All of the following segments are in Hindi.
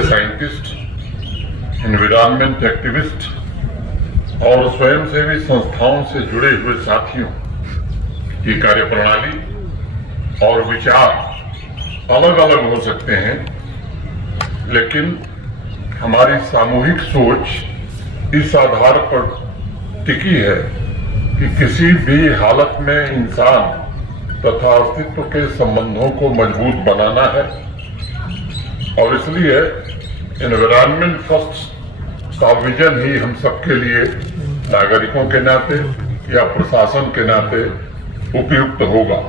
साइंटिस्ट, एनवायरमेंट एक्टिविस्ट और स्वयंसेवी संस्थाओं से जुड़े हुए साथियों की कार्यप्रणाली और विचार अलग अलग हो सकते हैं, लेकिन हमारी सामूहिक सोच इस आधार पर टिकी है कि किसी भी हालत में इंसान तथा अस्तित्व के संबंधों को मजबूत बनाना है और इसलिए एनवायरमेंट फर्स्ट का विजन ही हम सबके लिए नागरिकों के नाते या प्रशासन के नाते उपयुक्त होगा।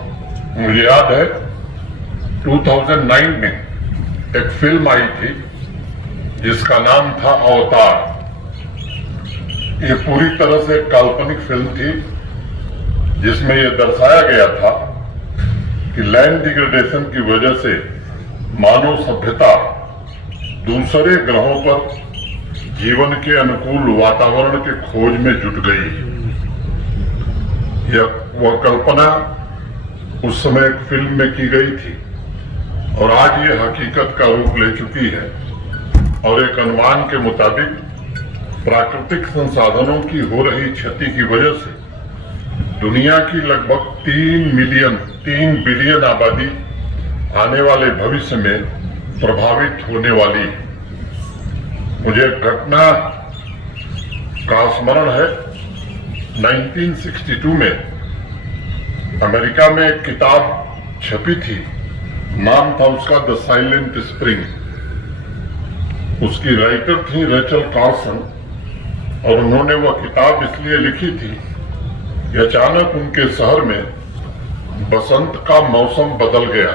मुझे याद है 2009 में एक फिल्म आई थी जिसका नाम था अवतार। ये पूरी तरह से काल्पनिक फिल्म थी जिसमें यह दर्शाया गया था कि लैंड डिग्रेडेशन की वजह से मानव सभ्यता दूसरे ग्रहों पर जीवन के अनुकूल वातावरण के खोज में जुट गई। वह कल्पना उस समय एक फिल्म में की गई थी और आज ये हकीकत का रूप ले चुकी है और एक अनुमान के मुताबिक प्राकृतिक संसाधनों की हो रही क्षति की वजह से दुनिया की लगभग 3 बिलियन आबादी आने वाले भविष्य में प्रभावित होने वाली है। मुझे एक घटना का स्मरण है। 1962 में अमेरिका में एक किताब छपी थी, नाम था उसका द साइलेंट स्प्रिंग। उसकी राइटर थी रेचल कार्सन और उन्होंने वह किताब इसलिए लिखी थी कि अचानक उनके शहर में बसंत का मौसम बदल गया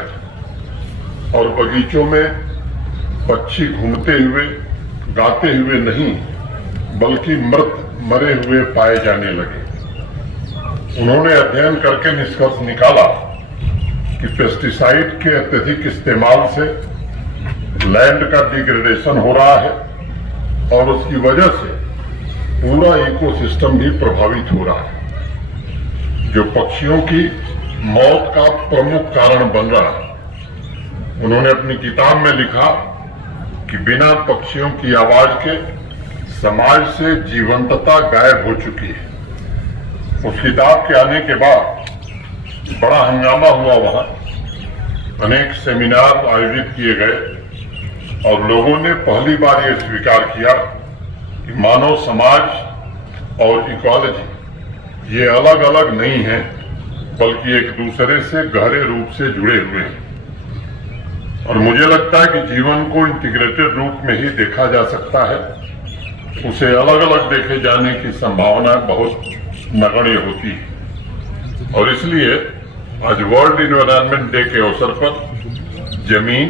और बगीचों में पक्षी घूमते हुए गाते हुए नहीं बल्कि मरे हुए पाए जाने लगे। उन्होंने अध्ययन करके निष्कर्ष निकाला कि पेस्टिसाइड के अत्यधिक इस्तेमाल से लैंड का डिग्रेडेशन हो रहा है और उसकी वजह से पूरा इकोसिस्टम भी प्रभावित हो रहा है, जो पक्षियों की मौत का प्रमुख कारण बन रहा है। उन्होंने अपनी किताब में लिखा कि बिना पक्षियों की आवाज के समाज से जीवंतता गायब हो चुकी है। उस किताब के आने के बाद बड़ा हंगामा हुआ, वहां अनेक सेमिनार आयोजित किए गए और लोगों ने पहली बार यह स्वीकार किया कि मानव समाज और इकोलॉजी ये अलग अलग नहीं है बल्कि एक दूसरे से गहरे रूप से जुड़े हुए हैं। और मुझे लगता है कि जीवन को इंटीग्रेटेड रूप में ही देखा जा सकता है, उसे अलग अलग देखे जाने की संभावना बहुत नगण्य होती है। और इसलिए आज वर्ल्ड इन्वायरमेंट डे के अवसर पर जमीन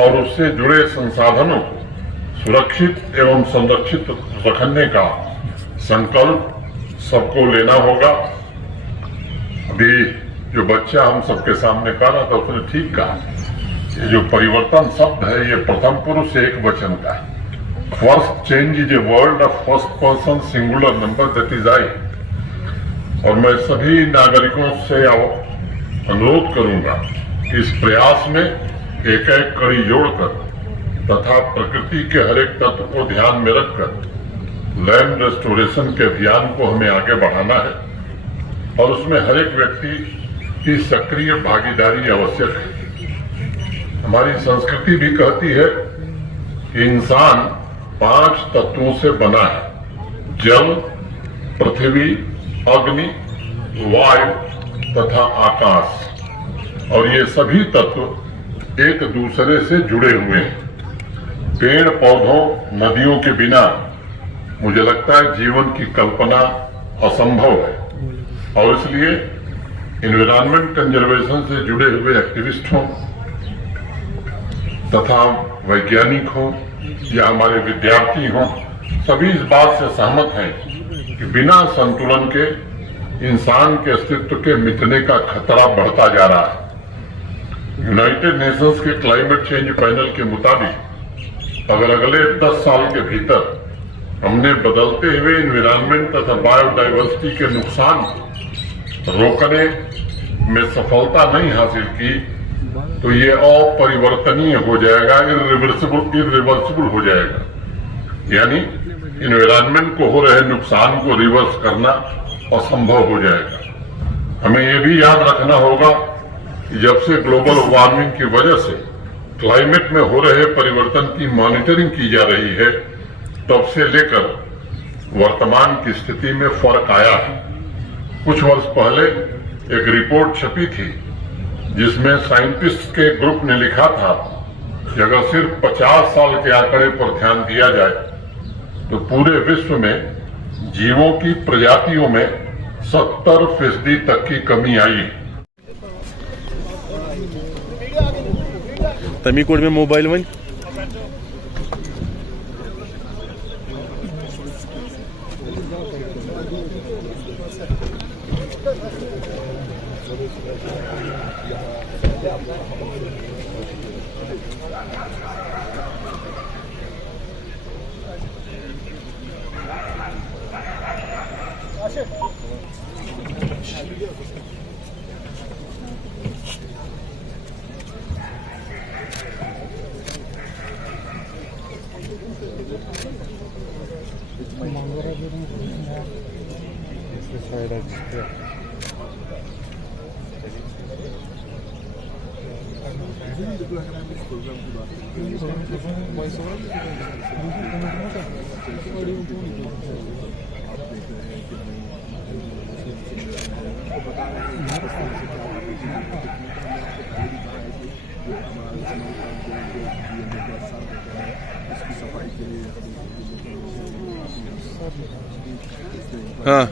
और उससे जुड़े संसाधनों को सुरक्षित एवं संरक्षित रखने का संकल्प सबको लेना होगा। अभी जो बच्चा हम सबके सामने कह रहा था उसने ठीक कहा, ये जो परिवर्तन शब्द है ये प्रथम पुरुष एक वचन का है। First change is a word of first person singular number that is I. और मैं सभी नागरिकों से अनुरोध करूंगा कि इस प्रयास में एक एक कड़ी जोड़कर तथा प्रकृति के हर एक तत्व को ध्यान में रखकर लैंड रेस्टोरेशन के अभियान को हमें आगे बढ़ाना है और उसमें हर एक व्यक्ति की सक्रिय भागीदारी आवश्यक है। हमारी संस्कृति भी कहती है कि इंसान 5 तत्वों से बना है, जल, पृथ्वी, अग्नि, वायु तथा आकाश। और ये सभी तत्व एक दूसरे से जुड़े हुए हैं। पेड़ पौधों, नदियों के बिना मुझे लगता है जीवन की कल्पना असंभव है। और इसलिए एनवायरमेंट कंजर्वेशन से जुड़े हुए एक्टिविस्ट हों तथा वैज्ञानिक हों या हमारे विद्यार्थी हों, सभी इस बात से सहमत हैं कि बिना संतुलन के इंसान के अस्तित्व के मिटने का खतरा बढ़ता जा रहा है। यूनाइटेड नेशंस के क्लाइमेट चेंज पैनल के मुताबिक अगर अगले 10 साल के भीतर हमने बदलते हुए एनवायरमेंट तथा बायोडाइवर्सिटी के नुकसान को रोकने में सफलता नहीं हासिल की तो ये अपरिवर्तनीय हो जाएगा, इरिवर्सिबल हो जाएगा। यानी इन्वायरमेंट को हो रहे नुकसान को रिवर्स करना असंभव हो जाएगा। हमें ये भी याद रखना होगा कि जब से ग्लोबल वार्मिंग की वजह से क्लाइमेट में हो रहे परिवर्तन की मॉनिटरिंग की जा रही है, तब से लेकर वर्तमान की स्थिति में फर्क आया है। कुछ वर्ष पहले एक रिपोर्ट छपी थी जिसमें साइंटिस्ट के ग्रुप ने लिखा था कि अगर सिर्फ 50 साल के आंकड़े पर ध्यान दिया जाए तो पूरे विश्व में जीवों की प्रजातियों में 70% तक की कमी आई। तमी कोड में मोबाइल वन हाँ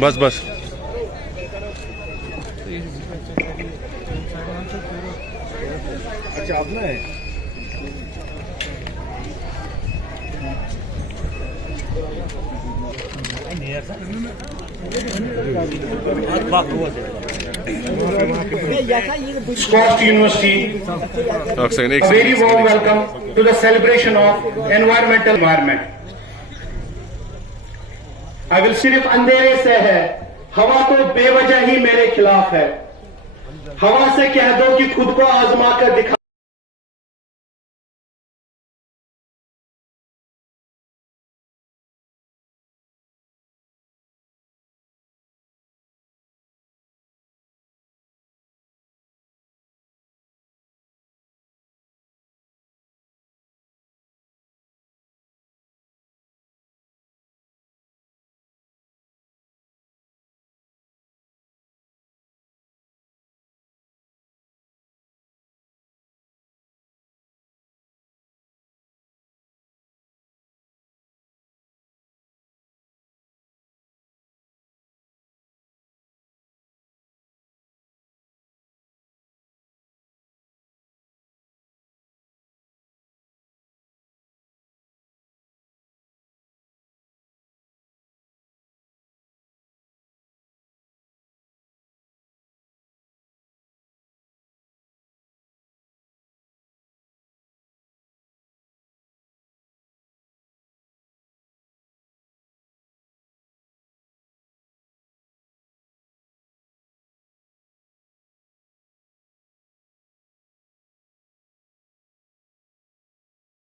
बस बस अच्छा आपने Scott University, a very warm welcome to the celebration of environment. अगर सिर्फ अंधेरे से है, हवा तो बेवजह ही मेरे खिलाफ है। हवा से कह दो कि खुद को आजमा कर दिखा।